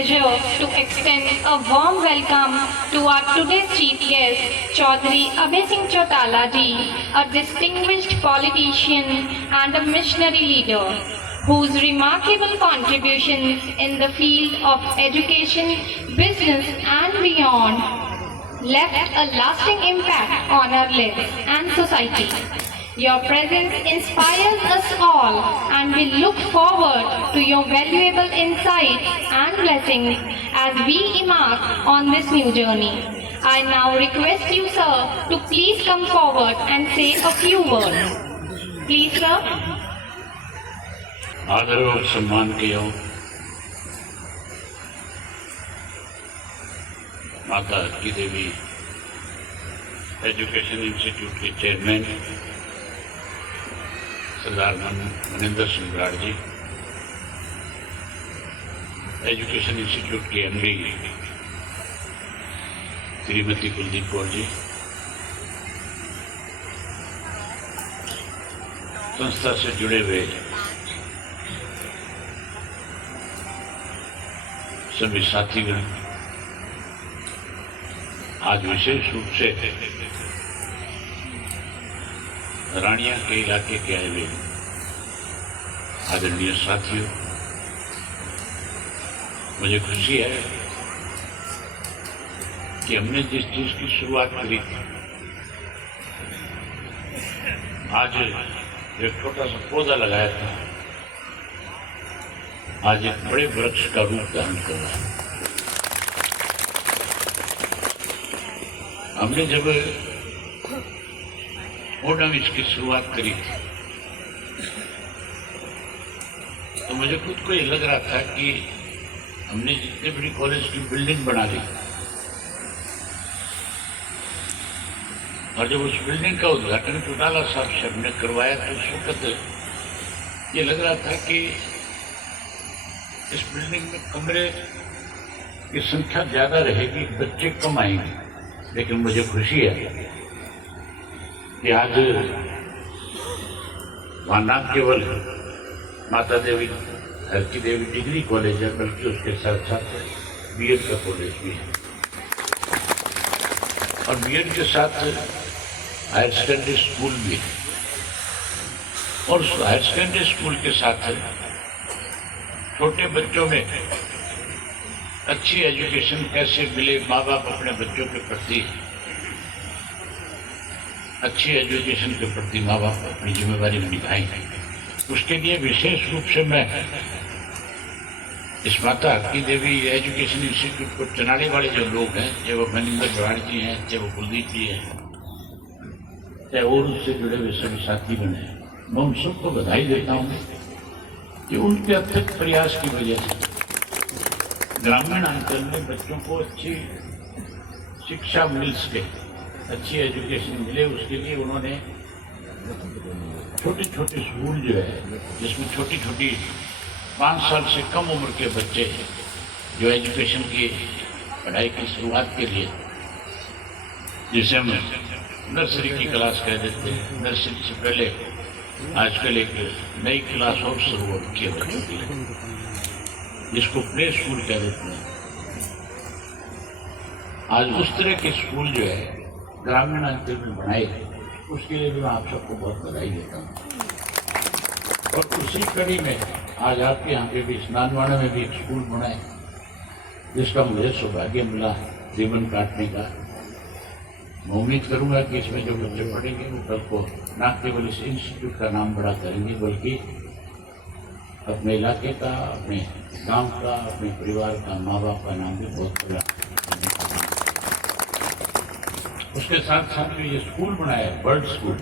pleasure to extend a warm welcome to our today's chief guest, Chaudhry Abhay Singh Chautala ji, a distinguished politician and a missionary leader, whose remarkable contributions in the field of education, business and beyond left a lasting impact on our lives and society. Your presence inspires us all, and we look forward to your valuable insights and blessings as we embark on this new journey. I now request you, sir, to please come forward and say a few words. Please, sir. आदर और सम्मान के योग माता की देवी education institute के chairman सरदार मनिंदर सिंह बराड़ जी, education institute के MD Shrimati Kuldeep Kaur जी, संस्था से जुड़े हुए सभी साथीगण, आज विशेष रूप से रानिया के इलाके के आए हुए आदरणीय साथियों, मुझे खुशी है कि हमने जिस चीज की शुरुआत करी थी, आज एक छोटा सा पौधा लगाया था, आज एक बड़े वृक्ष का रूप धारण कर रहा है। हमने जब मोडम इसकी शुरुआत करी थी तो मुझे खुद को ये लग रहा था कि हमने जितनी बड़ी कॉलेज की बिल्डिंग बना ली, और जब उस बिल्डिंग का उद्घाटन चौटाला साहब से हमने करवाया तो उस वक्त ये लग रहा था कि इस बिल्डिंग में कमरे की संख्या ज्यादा रहेगी, बच्चे कम आएंगे, लेकिन मुझे खुशी है कि आज वहाँ न केवल माता देवी हरकी देवी डिग्री कॉलेज है, बल्कि उसके साथ साथ बीएड का कॉलेज भी है, और बीएड के साथ हायर सेकेंडरी स्कूल भी है, और हायर सेकेंडरी स्कूल के साथ छोटे बच्चों में अच्छी एजुकेशन कैसे मिले, माँ बाप अपने बच्चों के प्रति अच्छी एजुकेशन के प्रति माँ बाप अपनी जिम्मेदारी निभाएं, उसके लिए विशेष रूप से मैं इस माता की देवी एजुकेशन इंस्टीट्यूट को चलाने वाले जो लोग हैं, चाहे वो मनिंदर बराड़ जी हैं, चाहे वो कुलदीप जी हैं, चाहे और उससे जुड़े हुए सभी साथीगण हैं, मैं उन सबको बधाई देता हूँ कि उनके अत्यंत प्रयास की वजह से ग्रामीण अंचल में बच्चों को अच्छी शिक्षा मिल सके, अच्छी एजुकेशन मिले, उसके लिए उन्होंने छोटे छोटे स्कूल जो है, जिसमें छोटी छोटी 5 साल से कम उम्र के बच्चे जो एजुकेशन की पढ़ाई की शुरुआत के लिए, जिसे हम नर्सरी की क्लास कह देते हैं, नर्सरी से पहले आजकल एक नई क्लास और शुरू की है बच्चों के लिए, जिसको प्ले स्कूल कह देते हैं। आज उस तरह के स्कूल जो है ग्रामीण अंचल में बनाए, उसके लिए भी मैं आप सबको बहुत बधाई देता हूँ। और उसी कड़ी में आज आपके यहाँ पे भी स्नानवाड़ा में भी एक स्कूल बना है, जिसका मुझे सौभाग्य मिला रिबन काटने का। मैं उम्मीद करूंगा कि इसमें जो बच्चे पढ़ेंगे वो कल को न केवल इस इंस्टीट्यूट का नाम बड़ा करेंगे, बल्कि अपने इलाके का, अपने गांव का, अपने परिवार का, माँ बाप का नाम भी बहुत बड़ा। उसके साथ साथ जो ये स्कूल बनाया है, बर्ड स्कूल,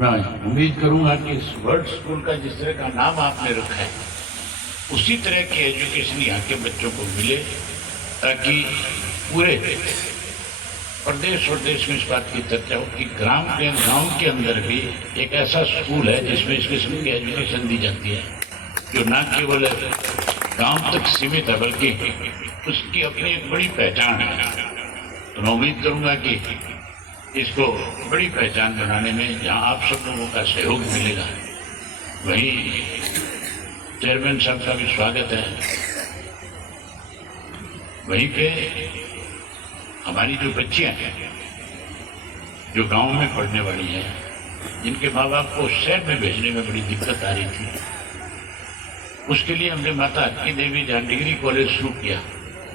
मैं उम्मीद करूंगा कि इस बर्ड स्कूल का जिस तरह का नाम आपने रखा है, उसी तरह की एजुकेशन यहाँ के बच्चों को मिले, ताकि पूरे प्रदेश और देश में इस बात की चर्चा हो कि गांव के अंदर भी एक ऐसा स्कूल है जिसमें इस किस्म की एजुकेशन दी जाती है, जो न केवल गांव तक सीमित है, बल्कि उसकी अपनी एक बड़ी पहचान है। तो मैं उम्मीद करूंगा कि इसको बड़ी पहचान बनाने में जहां आप सब लोगों का सहयोग मिलेगा, वहीं चेयरमैन साहब का भी स्वागत है वहीं पे हमारी जो बच्चियां हैं जो गांव में पढ़ने वाली हैं, जिनके माँ बाप को शहर में भेजने में बड़ी दिक्कत आ रही थी, उसके लिए हमने माता हरकी देवी जहाँ डिग्री कॉलेज शुरू किया।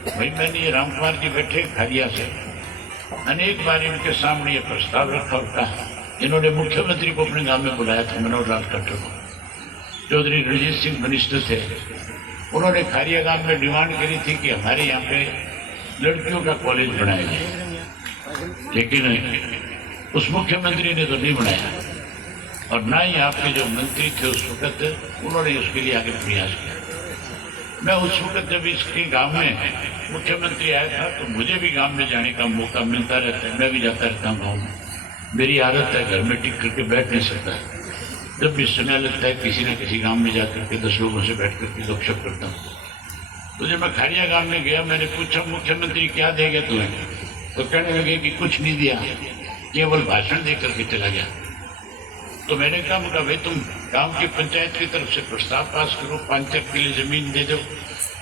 वही मैंने ये रामकुमार जी बैठे खारिया से अनेक बार इनके सामने ये प्रस्ताव रखा और कहा। इन्होंने मुख्यमंत्री को अपने गांव में बुलाया था, मनोहर लाल खट्टर को। चौधरी रणजीत सिंह मिनिस्टर थे, उन्होंने खारिया गांव में डिमांड करी थी कि हमारे यहाँ पे लड़कियों का कॉलेज बनाया जाए, लेकिन उस मुख्यमंत्री ने तो नहीं बनाया और ना ही आपके जो मंत्री थे उस वक्त उन्होंने उसके लिए आगे प्रयास किया। मैं उस वक्त जब इसके गांव में मुख्यमंत्री आया था तो मुझे भी गांव में जाने का मौका मिलता रहता है, मैं भी जाता रहता हूँ गाँव में। मेरी आदत है, घर में टिक करके बैठ नहीं सकता, जब भी समय लगता है किसी न किसी गांव में जाकर के 10 लोगों से बैठ करके गपशप करता हूँ। तो जब मैं खारिया गांव में गया, मैंने पूछा मुख्यमंत्री क्या देगा तुम्हें, तो कहने लगे कि कुछ नहीं दिया, केवल भाषण दे करके चला गया। तो मैंने कहा भाई तुम गांव की पंचायत की तरफ से प्रस्ताव पास करो, 5 एकड़ के लिए जमीन दे दो,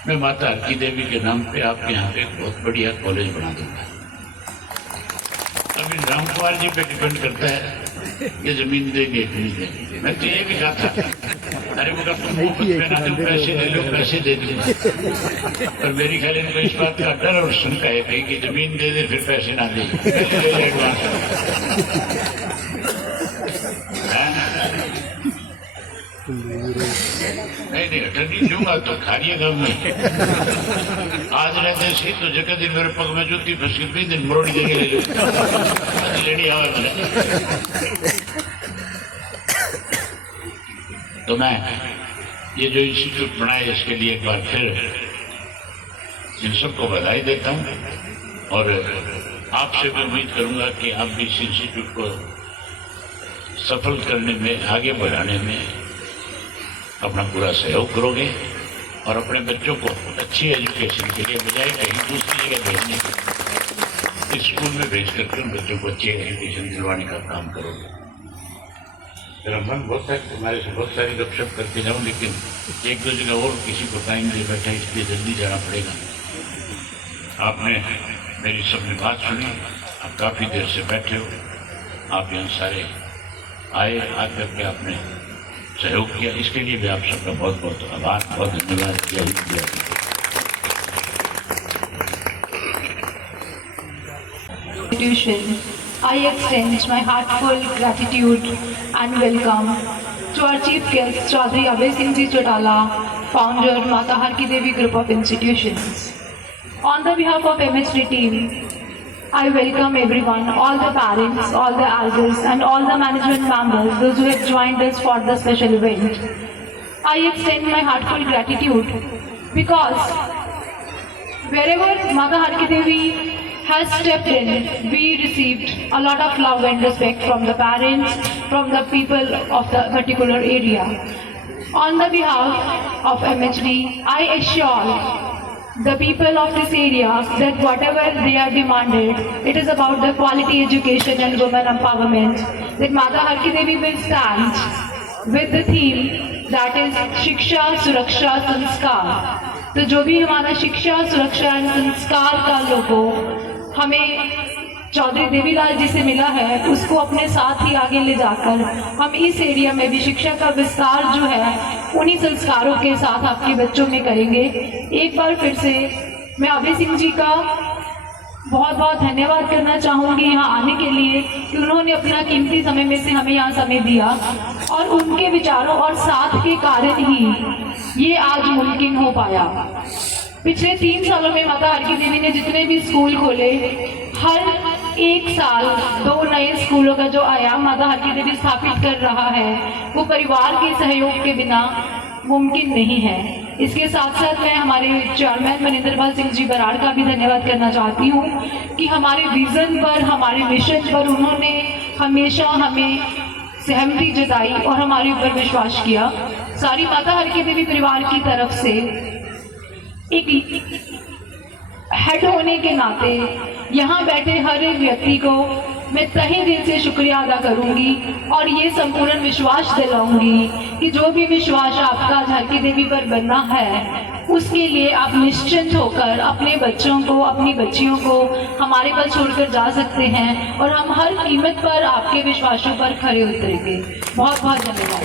मैं माता हरकी देवी के नाम पे आपके यहाँ पे एक बहुत बढ़िया कॉलेज बना दूंगा। अभी रामकुमार जी पे डिपेंड करता है ये जमीन देंगे कि नहीं देंगे। मैं तो ये भी कहा था, अरे मुझे तुम मुफ्त में ना दो, पैसे ले लो, पैसे दे दूंगा। पर मेरी ख्याल इनको इस बात का डर और शंका है कहीं कि जमीन दे दे फिर पैसे ना दे, एडवांस। नहीं अटर्नी दूंगा तो खारिया गाँव में आज रहते सी तो जगह दिन मेरे पग में जूती फंस गई, 20 दिन मरोड़ी देंगे ले लो लेनी आवा मैंने। तो मैं ये जो इंस्टीट्यूट बनाया इसके लिए एक बार फिर इन सबको बधाई देता हूँ और आपसे भी उम्मीद करूंगा कि आप भी इस इंस्टीट्यूट को सफल करने में, आगे बढ़ाने में अपना पूरा सहयोग करोगे और अपने बच्चों को अच्छी एजुकेशन के लिए बजाय कहीं दूसरी जगह भेजने के, इस स्कूल में भेज करके उन बच्चों को अच्छी एजुकेशन दिलवाने का काम करोगे। मेरा मन बहुत है तुम्हारे से बहुत सारी गपशप करके जाऊँ, लेकिन 1-2 जगह और किसी को टाइम दे बैठा, इसलिए जल्दी जाना पड़ेगा। आपने मेरी सबने बात सुनी, आप काफ़ी देर से बैठे हो, आप यहाँ सारे आए, आकर के आपने सहयोग किया, इसके लिए भी आप सबका बहुत बहुत आभार, बहुत धन्यवाद किया। I extend my heartfelt gratitude and welcome to our chief guest Chaudhry Abhay Singh Ji Chotala, founder Mata Harki Devi Group of Institutions. On the behalf of MHD team, I welcome everyone, all the parents, all the elders and all the management members, those who have joined us for the special event. I extend my heartfelt gratitude because wherever Mata Harki Devi has stepped in, we received a lot of love and respect from the parents, from the people of the particular area. On the behalf of MHD, I assure the people of this area that whatever they are demanded, it is about the quality education and women empowerment, that Mata Harki Devi will stand with the theme that is Shiksha, Suraksha, Sanskar. तो जो भी हमारा शिक्षा, सुरक्षा और संस्कार का लोगो हमें चौधरी देवीलाल जी से मिला है, उसको अपने साथ ही आगे ले जाकर हम इस एरिया में भी शिक्षा का विस्तार जो है उन्हीं संस्कारों के साथ आपके बच्चों में करेंगे। एक बार फिर से मैं अभय सिंह जी का बहुत बहुत धन्यवाद करना चाहूँगी यहाँ आने के लिए कि उन्होंने अपना कीमती समय में से हमें यहाँ समय दिया और उनके विचारों और साथ के कारण ही ये आज मुमकिन हो पाया। पिछले 3 सालों में माता हरकी देवी ने जितने भी स्कूल खोले, हर एक साल 2 नए स्कूलों का जो आयाम माता हरकी देवी स्थापित कर रहा है वो परिवार के सहयोग के बिना मुमकिन नहीं है। इसके साथ साथ मैं हमारे चेयरमैन मनिंदरपाल सिंह जी बराड़ का भी धन्यवाद करना चाहती हूँ कि हमारे विजन पर, हमारे मिशन पर उन्होंने हमेशा हमें सहमति जताई और हमारे ऊपर विश्वास किया। सारी माता हरकी देवी परिवार की तरफ से एक हेड होने के नाते यहाँ बैठे हर एक व्यक्ति को मैं तहे दिल से शुक्रिया अदा करूंगी और ये संपूर्ण विश्वास दिलाऊंगी कि जो भी विश्वास आपका झारकी देवी पर बनना है उसके लिए आप निश्चिंत होकर अपने बच्चों को, अपनी बच्चियों को हमारे पास छोड़कर जा सकते हैं और हम हर कीमत पर आपके विश्वासों पर खरे उतरेंगे। बहुत बहुत धन्यवाद।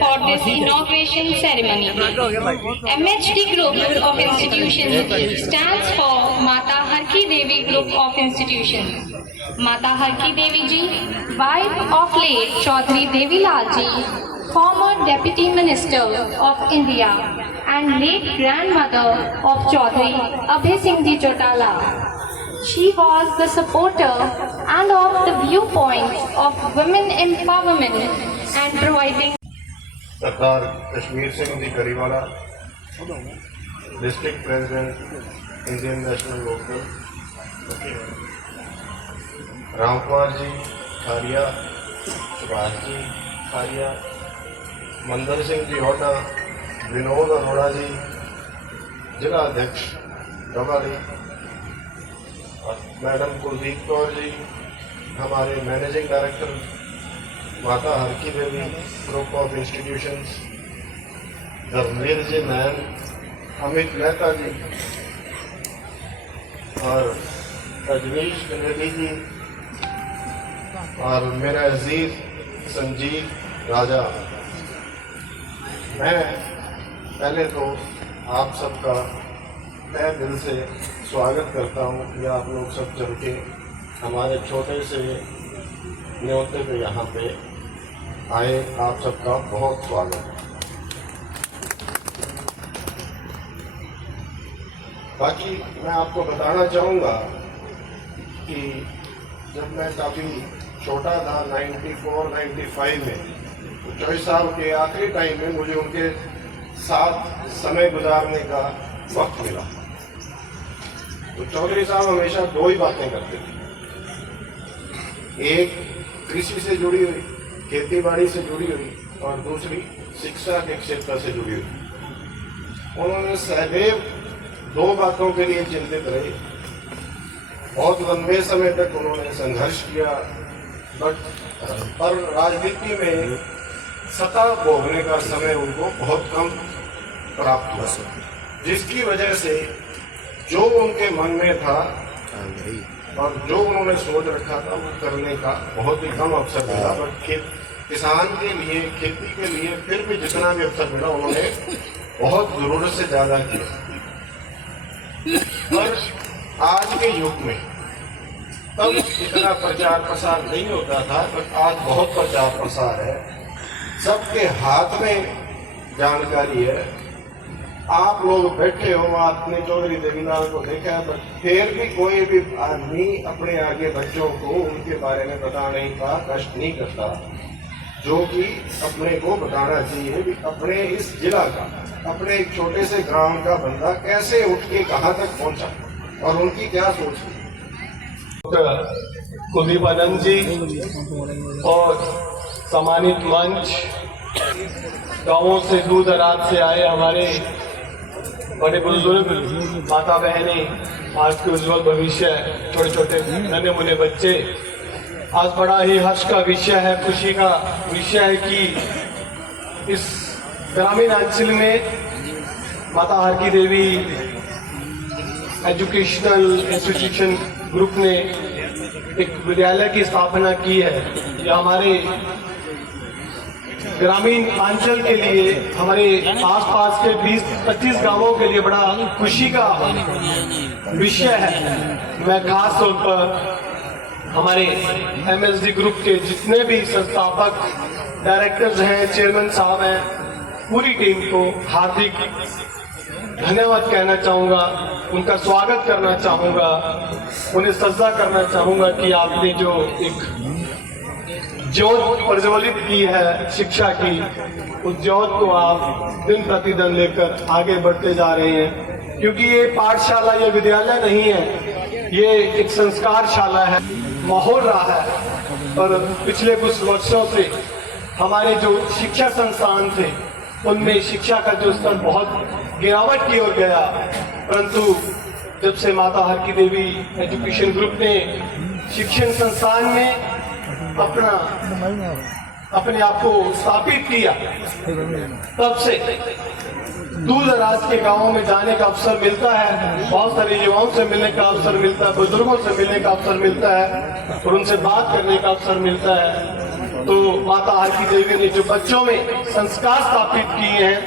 For this inauguration ceremony, MHD Group of Institutions stands for Mata Harki Devi Group of Institutions. Mata Harki Devi ji, wife of late Chaudhary Devilal ji, former Deputy Minister of India and late grandmother of Chaudhary Abhay Singh ji Chotala. She was the supporter and of the viewpoint of women empowerment and providing Sardar Kashmir Singh ji Kariwala, district president Indian National Lokdal, Ramkumar ji Kharia, Subhash ji Kharia, Mandar Singh ji Hoda, Vinod Arora ji जिला अध्यक्ष Dabwali, madam Kuldeep Kaur ji हमारे managing director Mata Harki Devi group of institutions, Dharamvir ji Mann, Amit Mehta ji और Rajnish Kennedy जी और मेरा अजीज संजीव राजा। मैं पहले तो आप सबका तहे दिल से स्वागत करता हूँ कि आप लोग सब चल के हमारे छोटे से न्योते पे यहाँ पे आए। आप सबका बहुत स्वागत है। बाकी मैं आपको बताना चाहूँगा कि जब मैं काफ़ी छोटा था 94-95 में, तो चौधरी साहब के आखिरी टाइम में मुझे उनके साथ समय गुजारने का वक्त मिला। तो चौधरी साहब हमेशा दो ही बातें करते थे, एक कृषि से जुड़ी हुई, खेती बाड़ी से जुड़ी हुई और दूसरी शिक्षा के क्षेत्र से जुड़ी हुई। उन्होंने सदैव दो बातों के लिए चिंतित रहे। बहुत लंबे समय तक उन्होंने संघर्ष किया, पर राजनीति में सत्ता भोगने का समय उनको बहुत कम प्राप्त हुआ, जिसकी वजह से जो उनके मन में था और जो उन्होंने सोच रखा था वो करने का बहुत ही कम अवसर मिला। पर किसान के लिए, खेती के लिए फिर भी जितना भी अवसर मिला उन्होंने बहुत जरूरत से ज्यादा किया। पर आज के युग में तब इतना प्रचार प्रसार नहीं होता था, पर आज बहुत प्रचार प्रसार है, सबके हाथ में जानकारी है। आप लोग बैठे हो, आपने चौधरी देवीलाल को देखा है, पर फिर भी कोई भी आदमी अपने आगे बच्चों को उनके बारे में बताने का कष्ट नहीं करता, जो कि अपने को बताना चाहिए कि अपने इस जिला का, अपने एक छोटे से ग्राम का बंदा कैसे उठ के कहाँ तक पहुंचा और उनकी क्या सोच थी। कुलदीप आनंद जी और सम्मानित मंच, गांवों से दूर दराज से आए हमारे बड़े बुजुर्ग, माता बहनें, आज के उज्जवल भविष्य, छोटे छोटे नन्हे मुन्ने बच्चे, आज बड़ा ही हर्ष का विषय है, खुशी का विषय है कि इस ग्रामीण अंचल में माता हरकी देवी एजुकेशनल इंस्टीट्यूशन ग्रुप ने एक विद्यालय की स्थापना की है। यह हमारे ग्रामीण अंचल के लिए, हमारे आसपास के 20-25 गांवों के लिए बड़ा खुशी का विषय है। मैं खास तौर पर हमारे MSD ग्रुप के जितने भी संस्थापक डायरेक्टर्स हैं, चेयरमैन साहब हैं, पूरी टीम को हार्दिक धन्यवाद कहना चाहूँगा, उनका स्वागत करना चाहूँगा, उन्हें सज्जा करना चाहूँगा कि आपने जो एक ज्योत प्रज्वलित की है शिक्षा की, उस ज्योत को आप दिन प्रतिदिन लेकर आगे बढ़ते जा रहे हैं। क्योंकि ये पाठशाला, ये विद्यालय नहीं है, ये एक संस्कारशाला है, माहौल रहा है। और पिछले कुछ वर्षों से हमारे जो शिक्षा संस्थान थे उनमें शिक्षा का जो स्तर बहुत गिरावट की ओर गया, परंतु जब से माता हरकी देवी एजुकेशन ग्रुप ने शिक्षण संस्थान में अपने आप को स्थापित किया, तब से दूर दराज के गांवों में जाने का अवसर मिलता है, बहुत सारे युवाओं से मिलने का अवसर मिलता है, बुजुर्गों से मिलने का अवसर मिलता है और उनसे बात करने का अवसर मिलता है। तो माता आरती देवी ने जो बच्चों में संस्कार स्थापित किए हैं,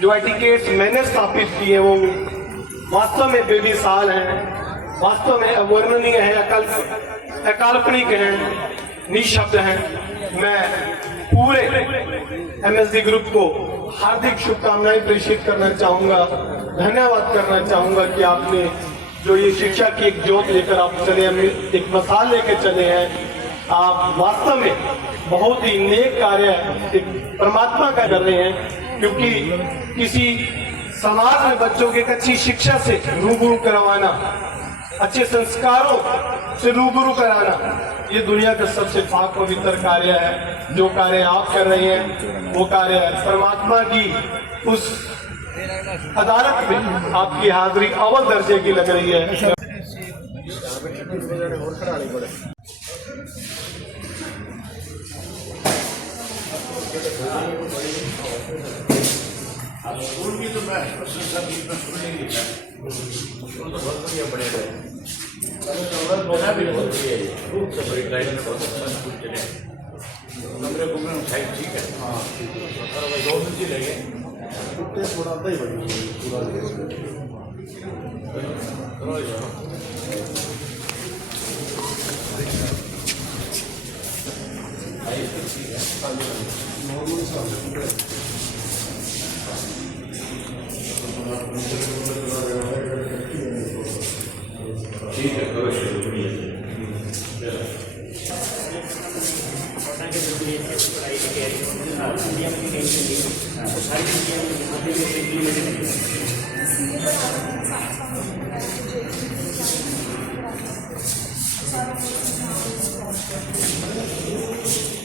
जो एटिकेट्स मैंने स्थापित किए हैं, वो वास्तव में बेमिसाल हैं, वास्तव में अवर्णनीय है, अकाल्पनिक हैं, निःशब्द हैं। मैं पूरे MSD ग्रुप को हार्दिक शुभकामनाएं प्रेषित करना चाहूंगा, धन्यवाद करना चाहूंगा कि आपने जो ये शिक्षा की एक ज्योत लेकर आप चले, एक मसाल लेकर चले हैं। आप वास्तव में बहुत ही नेक कार्य एक परमात्मा का कर रहे हैं, क्योंकि किसी समाज में बच्चों की एक अच्छी शिक्षा से रूबरू करवाना, अच्छे संस्कारों से रूबरू कराना, ये दुनिया का सबसे पाक पवित्र कार्य है। जो कार्य आप कर रहे हैं वो कार्य परमात्मा की उस अदालत में आपकी हाजिरी अव्वल दर्जे की लग रही है। स्कूल की तो मैं प्रशंसा की, मैं स्कूल नहीं लिखा, स्कूल तो बहुत बढ़िया बने रहे, बना भी बहुत बढ़िया है, खूब से बड़ी लाइन में बहुत अच्छा स्कूल चले, कमरे घूमने में साइड ठीक है। हाँ, और भाई 2 दिन ही लगे, थोड़ा ही ठीक है, करो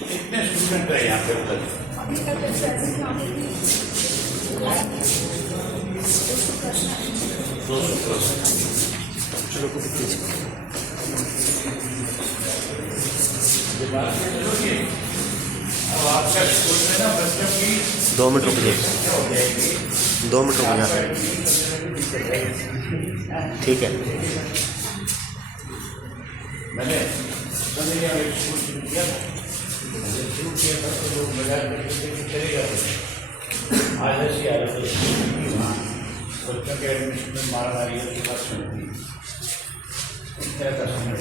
कितने स्टूडेंट है यहाँ पे? चलो अब आपका स्कूल में ना बच्चों की 2 मिनट रुक जाइए, 2 मिनट रुक जाए, ठीक है। मैंने स्कूल शुरू किया था, तो लोग बाजार में चले जाते, आज ऐसी हालत है वहाँ बच्चों के एडमिशन में मारामारी की बात सुनती है, इस तरह का समय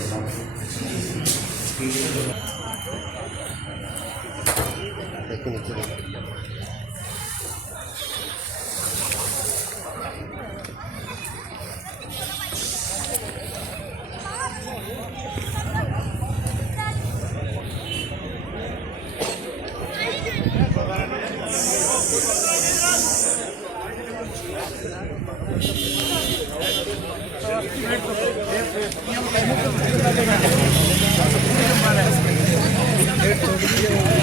Gracias.